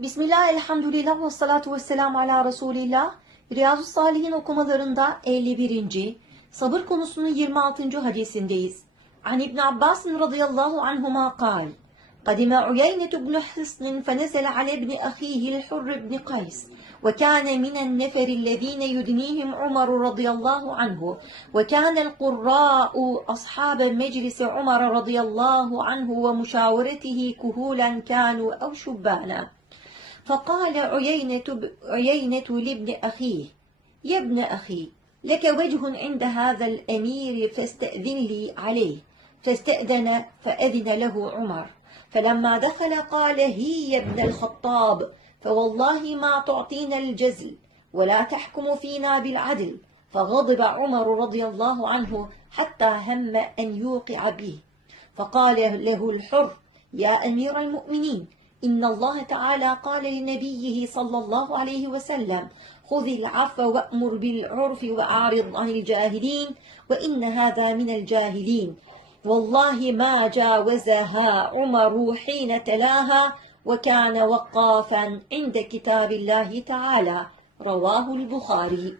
بسم الله الحمد لله والصلاة والسلام على رسول الله رياض الصالحين okumalarında 51. sabır konusunun 26. hadisindeyiz. عن ابن عباس رضي الله عنهما قال قدم عيينة بن حصن فنزل على ابن أخيه الحر بن قيس وكان من النفر الذين يدنيهم عمر رضي الله عنه وكان القراء أصحاب مجلس عمر رضي الله عنه ومشاورته كهولا كانوا أو شبانا فقال عيينة, عيينة لابن أخيه يا ابن أخي لك وجه عند هذا الأمير فاستأذن لي عليه. فاستأذن فأذن له عمر. فلما دخل قال هي يا ابن الخطاب فوالله ما تعطينا الجزل ولا تحكم فينا بالعدل. فغضب عمر رضي الله عنه حتى هم أن يوقع به. فقال له الحر يا أمير المؤمنين إن الله تعالى قال لنبيه صلى الله عليه وسلم خذ العفو وأمر بالعرف وأعرض عن الجاهلين وإن هذا من الجاهلين. والله ما جاوزها عمر حين تلاها وكان وقافا عند كتاب الله تعالى رواه البخاري.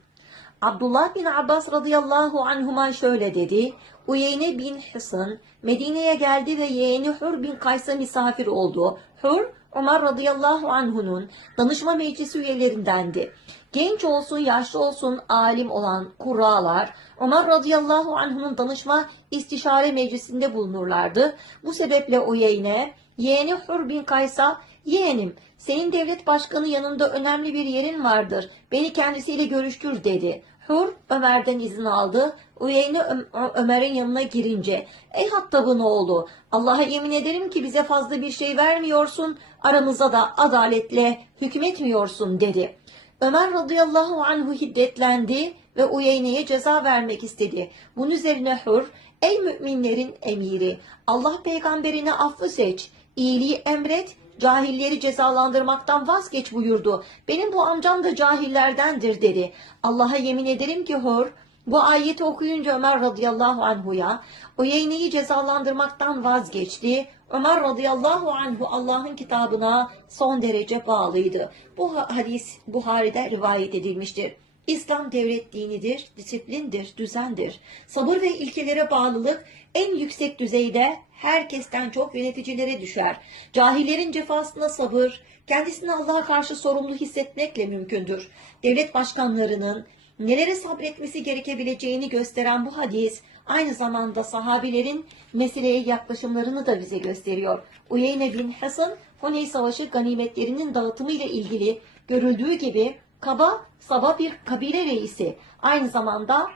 Abdullah bin Abbas radıyallahu anhuma şöyle dedi. Uyeyne bin Hısın Medine'ye geldi ve yeğeni Hur bin Kays'a misafir oldu. Hur, Ömer radıyallahu anhunun danışma meclisi üyelerindendi. Genç olsun, yaşlı olsun alim olan kurralar Ömer radıyallahu anhunun danışma istişare meclisinde bulunurlardı. Bu sebeple Uyeyne yeğeni Hur bin Kays'a yeğenim senin devlet başkanı yanında önemli bir yerin vardır. Beni kendisiyle görüştür dedi. Hur Ömer'den izin aldı. Uyeyne Ö- Ömer'in yanına girince ey Hattab'ın oğlu Allah'a yemin ederim ki bize fazla bir şey vermiyorsun aramızda da adaletle hükmetmiyorsun dedi. Ömer radıyallahu anhu hiddetlendi ve Uyeyne'ye ceza vermek istedi. Bunun üzerine Hur ey müminlerin emiri Allah peygamberine affı seç iyiliği emret cahilleri cezalandırmaktan vazgeç buyurdu. Benim bu amcam da cahillerdendir dedi. Allah'a yemin ederim ki hor bu ayeti okuyunca Ömer radıyallahu anhuya Uyeyne'yi cezalandırmaktan vazgeçti. Ömer radıyallahu anhu Allah'ın kitabına son derece bağlıydı. Bu hadis Buhari'de rivayet edilmiştir. İslam devlet dinidir, disiplindir, düzendir. Sabır ve ilkelere bağlılık en yüksek düzeyde herkesten çok yöneticilere düşer. Cahillerin cefasına sabır, kendisini Allah'a karşı sorumlu hissetmekle mümkündür. Devlet başkanlarının nelere sabretmesi gerekebileceğini gösteren bu hadis, aynı zamanda sahabilerin meseleye yaklaşımlarını da bize gösteriyor. Uyeyne bin Hasan, Huney Savaşı ganimetlerinin dağıtımı ile ilgili görüldüğü gibi kaba saba bir kabile reisi. Aynı zamanda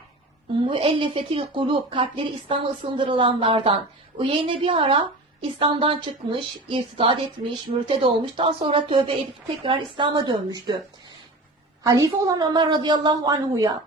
müellefetil kulub kalpleri İslam'a ısındırılanlardan. Uyeyne bir ara İslam'dan çıkmış, irtidat etmiş, mürted olmuş. Daha sonra tövbe edip tekrar İslam'a dönmüştü. Halife olan Ömer radıyallahu anhuya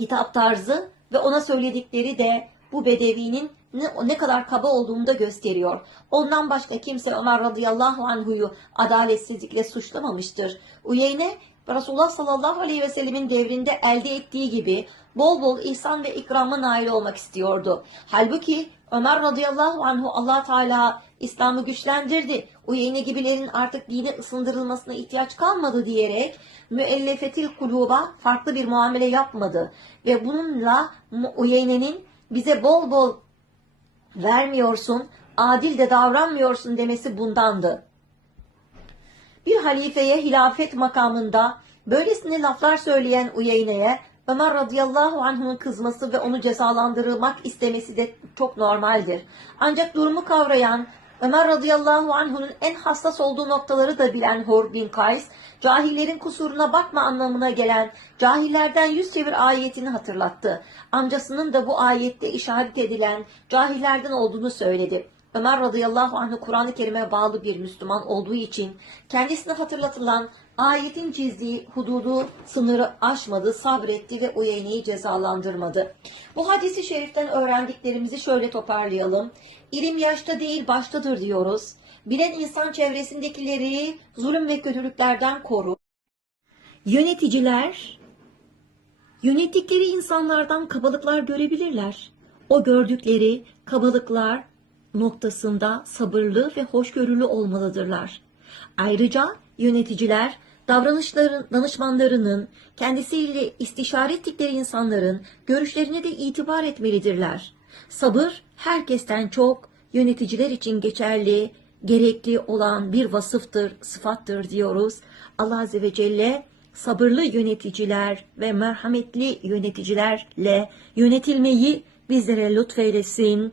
hitap tarzı ve ona söyledikleri de bu bedevinin ne, ne kadar kaba olduğunu da gösteriyor. Ondan başka kimse Ömer radıyallahu anhuyu adaletsizlikle suçlamamıştır. Uyeyne Resulullah sallallahu aleyhi ve sellemin devrinde elde ettiği gibi bol bol ihsan ve ikrama nail olmak istiyordu. Halbuki Ömer radıyallahu anhu allah Teala İslam'ı güçlendirdi. Uyeyne gibilerin artık dine ısındırılmasına ihtiyaç kalmadı diyerek müellefetil kuluba farklı bir muamele yapmadı. Ve bununla Uyeyne'nin bize bol bol vermiyorsun, adil de davranmıyorsun demesi bundandı. Bir halifeye hilafet makamında böylesine laflar söyleyen Uyeyne'ye Ömer radıyallahu anh'ın kızması ve onu cezalandırılmak istemesi de çok normaldir. Ancak durumu kavrayan Ömer radıyallahu anh'ın en hassas olduğu noktaları da bilen Hor bin Kays, cahillerin kusuruna bakma anlamına gelen cahillerden yüz çevir ayetini hatırlattı. Amcasının da bu ayette işaret edilen cahillerden olduğunu söyledi. Ömer radıyallahu anh'ı Kur'an-ı Kerim'e bağlı bir Müslüman olduğu için kendisine hatırlatılan ayetin çizdiği hududu sınırı aşmadı, sabretti ve Uyeyne'yi cezalandırmadı. Bu hadisi şeriften öğrendiklerimizi şöyle toparlayalım. İlim yaşta değil baştadır diyoruz. Bilen insan çevresindekileri zulüm ve kötülüklerden korur. Yöneticiler yönettikleri insanlardan kabalıklar görebilirler. O gördükleri kabalıklar noktasında sabırlı ve hoşgörülü olmalıdırlar. Ayrıca yöneticiler davranışların danışmanlarının kendisiyle istişare ettikleri insanların görüşlerine de itibar etmelidirler. Sabır herkesten çok yöneticiler için geçerli, gerekli olan bir vasıftır, sıfattır diyoruz. Allah Azze ve Celle sabırlı yöneticiler ve merhametli yöneticilerle yönetilmeyi bizlere lütfeylesin.